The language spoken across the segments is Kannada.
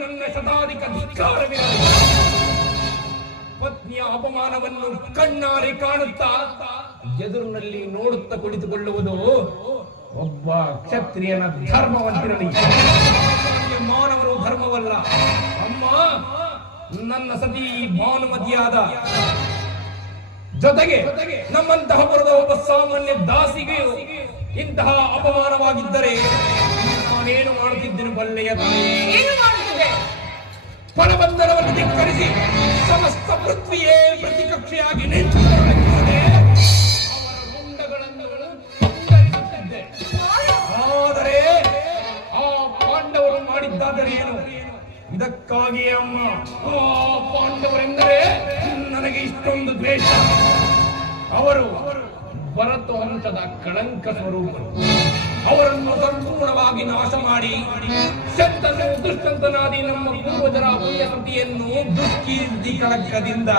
ನನ್ನ ಶತಾಧಿಕ ಧಿಕ್ಕಾರವಿರಲಿ. ಪತ್ನಿಯ ಅಪಮಾನವನ್ನು ಕಣ್ಣಾರೆ ಕಾಣುತ್ತಾ ಎದುರಿನಲ್ಲಿ ನೋಡುತ್ತಾ ಕುಳಿತುಕೊಳ್ಳುವುದು ಒಬ್ಬ ಕ್ಷತ್ರಿಯನ ಧರ್ಮವಂತಿರಲಿ. ಮಾನವರು ಧರ್ಮವಲ್ಲ. ಅಮ್ಮ, ನನ್ನ ಸತಿ ಭಾನುಮತಿಯಾದ ಜೊತೆಗೆ ನಮ್ಮಂತಹ ಬರದ ಒಬ್ಬ ಸಾಮಾನ್ಯ ದಾಸಿಗೆ ಇಂತಹ ಅಪಮಾನವಾಗಿದ್ದರೆ ನಾನೇನು ಮಾಡುತ್ತಿದ್ದೇನೆ ಬಲ್ಲೆಯ ಫಲಬಂಧನವನ್ನು ಧಿಕ್ಕರಿಸಿ ಸಮಸ್ತ ಪೃಥ್ವಿಯೇ ಪ್ರತಿಕಕ್ಷೆಯಾಗಿ ನಿಂತಿದೆ. ಅವರ ಮುಂಡಗಳನ್ನು ತುಂಡರಿಸುತ್ತಿದ್ದೆ. ಆದರೆ ಆ ಪಾಂಡವರು ಮಾಡಿದ್ದಾದರೆ ಏನು? ಇದಕ್ಕಾಗಿ ಅಮ್ಮ, ಆ ಪಾಂಡವರೆಂದರೆ ನನಗೆ ಇಷ್ಟೊಂದು ದ್ವೇಷ. ಅವರು ಭರತ ವಂಶದ ಕಳಂಕ ಸ್ವರೂಪರು. ಅವರನ್ನು ಸಂಪೂರ್ಣವಾಗಿ ನಾಶ ಮಾಡಿ ಶಂತನು ದುಷ್ಟಂತನಾದಿ ನಮ್ಮ ಪೂರ್ವಜರ ಪುಣ್ಯಸತಿಯನ್ನು ದುಷ್ಕೀರ್ತಿ ಕಳಂಕದಿಂದ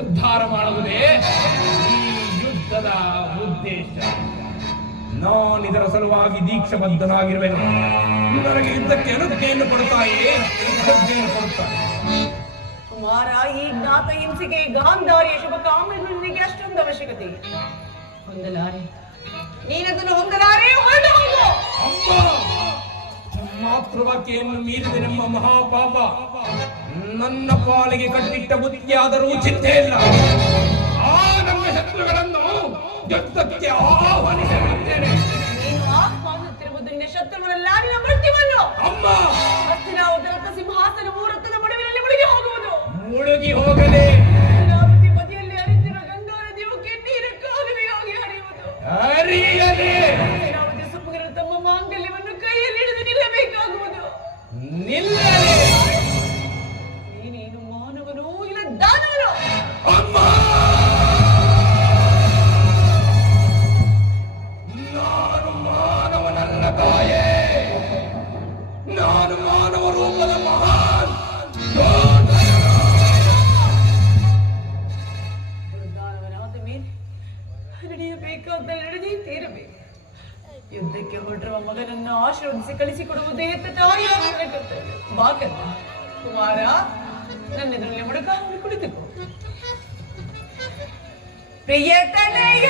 ಉದ್ಧಾರ ಮಾಡುವುದೇ ಈ ಯುದ್ಧದ ಉದ್ದೇಶ. ನಾನಿದರ ಸಲುವಾಗಿ ದೀಕ್ಷಾಬದ್ಧನಾಗಿರುವೆನು. ನನಗೆ ಯುದ್ಧಕ್ಕೆ ಅನುಜ್ಞೆಯನ್ನು ಕೊಡುತ್ತಾಯೇ? ಕುಮಾರ, ಈ ಜ್ಞಾತ ಹಿಂಸೆಗೆ ಗಾಂಧಾರಿಯ ಶುಭ ಕಾಮಗಳು ನಿನಗೆ ಅಷ್ಟೊಂದು ಅವಶ್ಯಕತೆ ಹೊಂದಲಾರೆ. ನೀನದನ್ನು ಹೊಂದಲಾರೆ. ಮಾತೃವಾಕ್ಯವನ್ನು ಮೀರಿದ ನಮ್ಮ ಮಹಾಪಾಪ ನನ್ನ ಪಾಲಿಗೆ ಕಟ್ಟಿಟ್ಟ ಬುದ್ಧಿಯಾದರೂ ಚಿಂತೆ ಇಲ್ಲ. ಆ ನಮ್ಮ ಶತ್ರುಗಳನ್ನು ಯುದ್ಧಕ್ಕೆ ಆಹ್ವಾನಿಸುತ್ತೇನೆ. ನೀನು ಆಹ್ವಾನಿಸುತ್ತಿರುವುದು ನಿನ್ನ ಶತ್ರುವಲ್ಲ, ನಿನ್ನ ಮೃತ್ಯುವನ್ನು. ಅಮ್ಮ, ಹಸ್ತಿನಾವತರದ ಸಿಂಹಾಸನ ಮೂರತ್ತದ ಮಡುವಿನಲ್ಲಿ ಮುಳುಗಿ ಹೋಗುವುದು. ಮುಳುಗಿ ಹೋಗಲೇ ಬದಿಯಲ್ಲಿ ಹರಿತಿರುವ ಗಂಗಾ ನದಿಯು ಕೆನ್ನೀರ ಕಾಲುವೆಯಾಗಿ ಹರಿಯುವುದು. ಸಮುದ್ರ ತಮ್ಮ ಮಾಂಗಲ್ಯವನ್ನು ಕೈಯಲ್ಲಿ ಹಿಡಿದು ನಿಲ್ಲಬೇಕಾಗುವುದು. ನಿಲ್ಲಲೇ. ನೀನೇನು ಮಾನವನೋ ಇಲ್ಲ ದಾನವನೋ? ಅಮ್ಮ, ನಾನು ಮಾನವನಲ್ಲ ತಾಯೇ. ನಾನು ಮಾನವ ರೂಪದ ಮಹಾನ್ ದಾನವನಾದ ಮೇಲೆ ನಡೆಯಬೇಕಾದ ನಡೆದೇ ತೀರಬೇಕು. ಯುದ್ಧಕ್ಕೆ ಹೊರಟಿರುವ ಮಗನನ್ನು ಆಶೀರ್ವದಿಸಿ ಕಳಿಸಿಕೊಡುವುದೇ ಹೆತ್ತ ತಾಯಿಯಾದ ಕರ್ತವ್ಯ. ಬಾಕಲ್ಲ ಕುಮಾರ, ನನ್ನೆದುರಲ್ಲಿ ಮುಡುಕಾಗಿ ಕುಳಿತುಕೋ. ಪ್ರಿಯತನಯ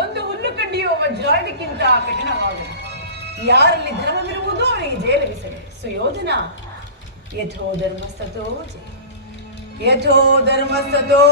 ಒಂದು ಹುಲ್ಲು ಕಡ್ಡಿಯುವ ವಜ್ರಾಯುಧಕ್ಕಿಂತ ಕಠಿಣವಾಗದು. ಯಾರಲ್ಲಿ ಧರ್ಮವಿರುವುದೋ ಅವರಿಗೆ ಜೇಲವಿಸಲಿ. ಸುಯೋಧನ, ಯಥೋ ಧರ್ಮಸ್ತೋ ಯಥೋ ಧರ್ಮಸ್ತೋ.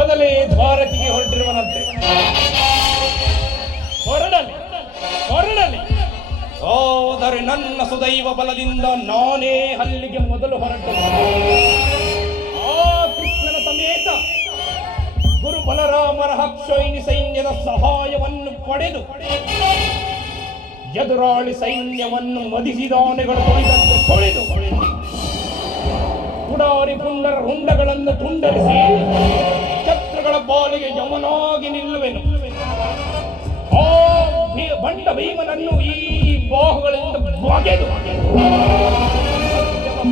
ಮೊದಲೇ ದ್ವಾರಕೆಗೆ ಹೊರಟಿರುವನಂತೆ. ಹೊರಡಲಿ ಹೊರಡಲಿ. ಹೋದರೆ ನನ್ನ ಸುದೈವ ಬಲದಿಂದ ನಾನೇ ಅಲ್ಲಿಗೆ ಮೊದಲು ಹೊರಟು ಆ ಕೃಷ್ಣನ ಸಮೇತ ಗುರು ಬಲರಾಮರ ಅಕ್ಷೋಹಿಣಿ ಸೈನ್ಯದ ಸಹಾಯವನ್ನು ಪಡೆದು ಎದುರಾಳಿ ಸೈನ್ಯವನ್ನು ಮದಿಸಿದಾನೆಗಳು ತೊಳೆದಂತೆ ತೊಳೆದು ಪುಡಾರಿ ಪುಂಡರ ರುಂಡಗಳನ್ನು ತುಂಡರಿಸಿ ಛತ್ರಗಳ ಬಾಲಿಗೆ ಯಮನಾಗಿ ನಿಲ್ಲುವೆನು. ಆ ಬಂಡ ಭೀಮನನ್ನು ಈ ಬಾಹುಗಳಿಂದ ಬಗೆದು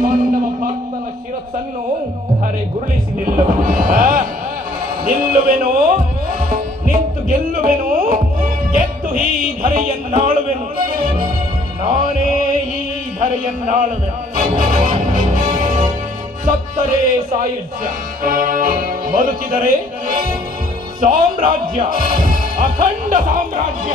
ಪಾಂಡವ ಭಕ್ತನ ಶಿರಸ್ಸನ್ನು ಧರೆ ಗುರುಳಿಸಿ ನಿಲ್ಲುವೆನು. ನಿಂತು ಗೆಲ್ಲುವೆನು. ಗೆದ್ದು ಈ ಧರೆಯನ್ನಾಳುವೆನು. ನಾನೇ ಈ ಧರೆಯನ್ನಾಳುವೆನು. ಸತ್ತರೆ ಸಾಯುಜ್ಯ, ಬದುಕಿದರೆ ಸಾಮ್ರಾಜ್ಯ, ಅಖಂಡ ಸಾಮ್ರಾಜ್ಯ.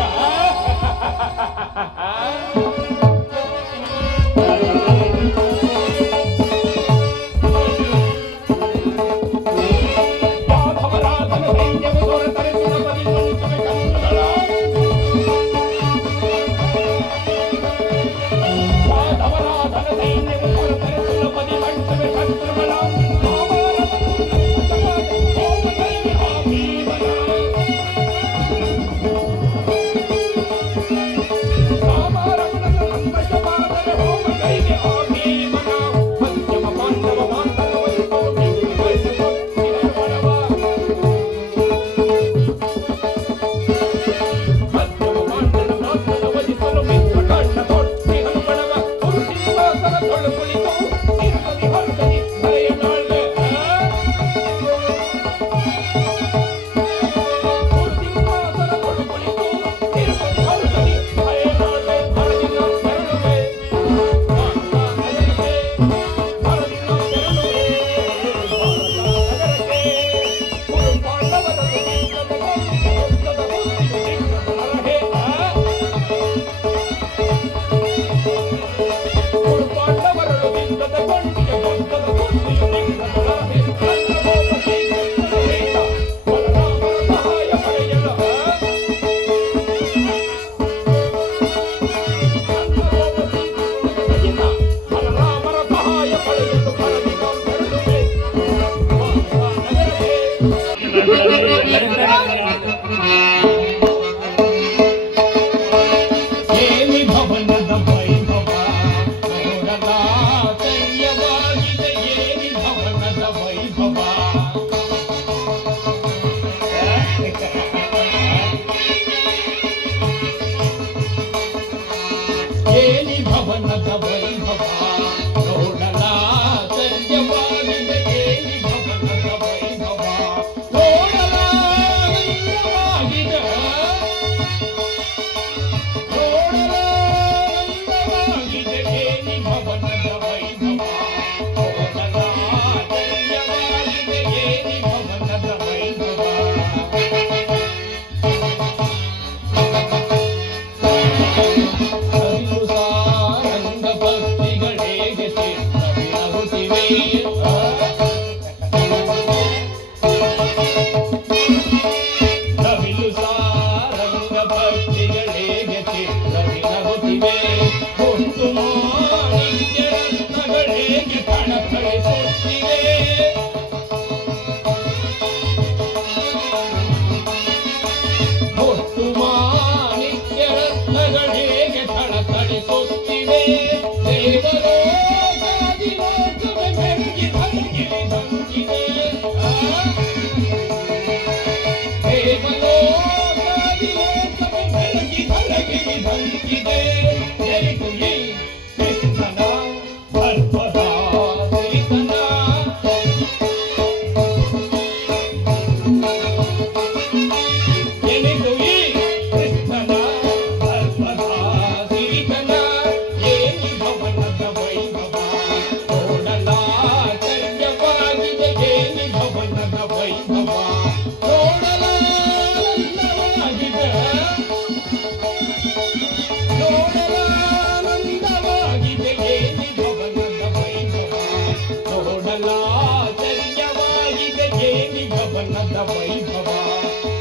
ವೈಭವ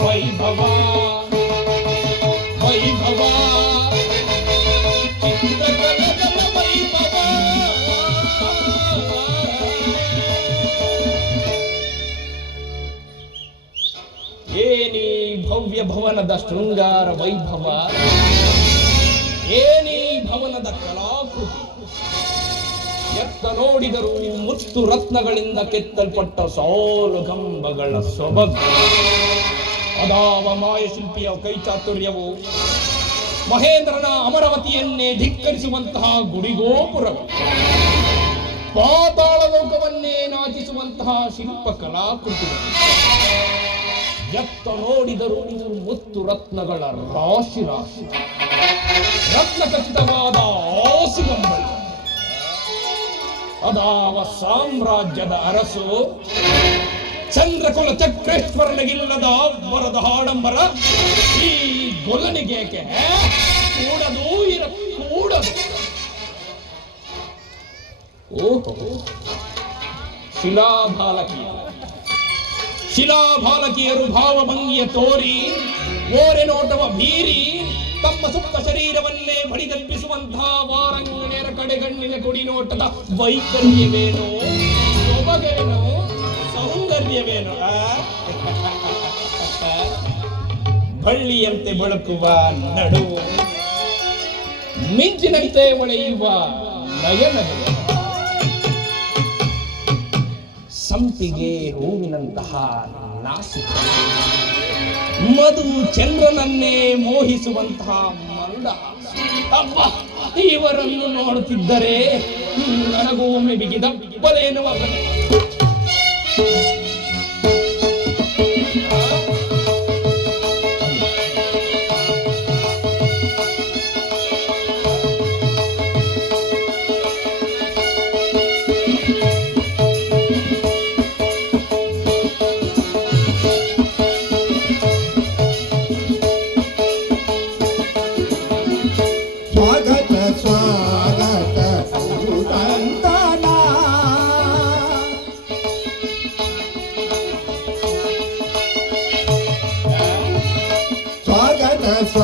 ವೈಭವ ವೈಭವ ಚಿತ್ರಕಲೆಗಳ ವೈಭವ ಏನಿ ಭವ್ಯ ಭವನದ ಶೃಂಗಾರ ವೈಭವ, ಏನಿ ಭವನದ ಕಲಾಕೃತಿ. ಎತ್ತ ನೋಡಿದರೂ ಮುತ್ತು ರತ್ನಗಳಿಂದ ಕೆತ್ತಲ್ಪಟ್ಟ ಸಾಲು ಕಂಬಗಳ ಸೊಬಗು. ಅದಾವ ಮಾಯಶಿಲ್ಪಿಯ ಕೈಚಾತುರ್ಯವು, ಮಹೇಂದ್ರನ ಅಮರವತಿಯನ್ನೇ ಧಿಕ್ಕರಿಸುವಂತಹ ಗುಡಿಗೋಪುರವು, ಪಾತಾಳ ಲೋಕವನ್ನೇ ನಾಚಿಸುವಂತಹ ಶಿಲ್ಪ ಕಲಾಕೃತಿಗಳು. ಎತ್ತ ನೋಡಿದರೂ ಮುತ್ತು ರತ್ನಗಳ ರಾಶಿ ರಾಶಿ, ರತ್ನ ಖಚಿತವಾದ ಆಸಿಗಂಬಳಿ. ಅದಾವ ಸಾಮ್ರಾಜ್ಯದ ಅರಸು, ಚಂದ್ರಕುಲ ಚಕ್ರೇಶ್ವರನಿಗಿಲ್ಲದ ವರದ ಆಡಂಬರ ಈ ಗೊಲ್ಲನಿಗೇಕೆ ಕೂಡದು ಕೂಡದು. ಓಹೋ, ಶಿಲಾಭಾಲಕಿಯರು ಭಾವಭಂಗಿಯ ತೋರಿ, ಓರೆ ನೋಟವ ಬೀರಿ, ತಮ್ಮ ಸುತ್ತ ಶರೀರವನ್ನೇ ಬಡಿದೆಬ್ಬಿಸುವಂತಹ ವಾರಂಗಣಿಯರ ಕಡೆಗಣ್ಣಿನ ಕುಡಿನೋಟದ ವೈಕಲ್ಯವೇನೋ, ಸೊಬಗೇನೋ, ಸೌಂದರ್ಯವೇನೋ. ಬಳ್ಳಿಯಂತೆ ಬೆಳಕುವ ನಡುವು, ಮಿಂಚಿನಂತೆ ಹೊಳೆಯುವ ನಯನಗಳು, ಸಂಪಿಗೆ ಹೂವಿನಂತಹ ನಾಸಿಕ, ಮಧು ಚಂದ್ರನನ್ನೇ ಮೋಹಿಸುವಂತಹ ಮಂದಹಾಸ. ಅಬ್ಬ, ಇವರನ್ನು ನೋಡುತ್ತಿದ್ದರೆ ನನಗೂ ಒಮ್ಮೆ ಬಿಗಿದ ಬಲೇನುವ ಬಲೆ. ಸ್ವಾಗತ